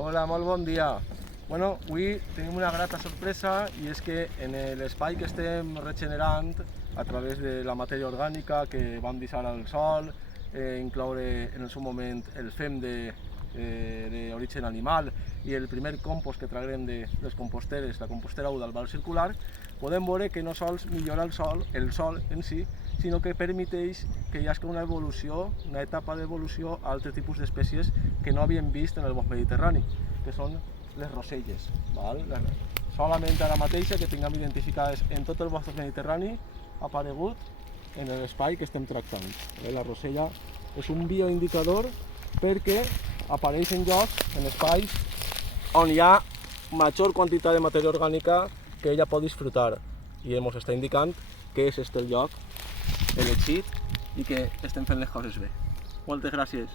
Hola, molt bon dia. Bueno, avui tenim una grata sorpresa i és que en l'espai que estem regenerant a través de la matèria orgànica que vam deixar al sol, incloure en el seu moment el fem d'origen animal i el primer compost que traguem de les composteres, la compostera 1 del val circular, podem veure que no sols millora el sòl en si, sinó que permeteix que hi hagi una evolució, una etapa d'evolució a altres tipus d'espècies que no havíem vist en el bosc mediterrani, que són les roselles. Solament ara mateixa que tinguem identificades en tot el bosc mediterrani ha aparegut en l'espai que estem tractant. La rosella és un bioindicador perquè apareix en llocs, en espais on hi ha major quantitat de matèria orgànica que ella pot disfrutar i ens està indicant que és este el lloc elegit i que estem fent les coses bé. Moltes gràcies.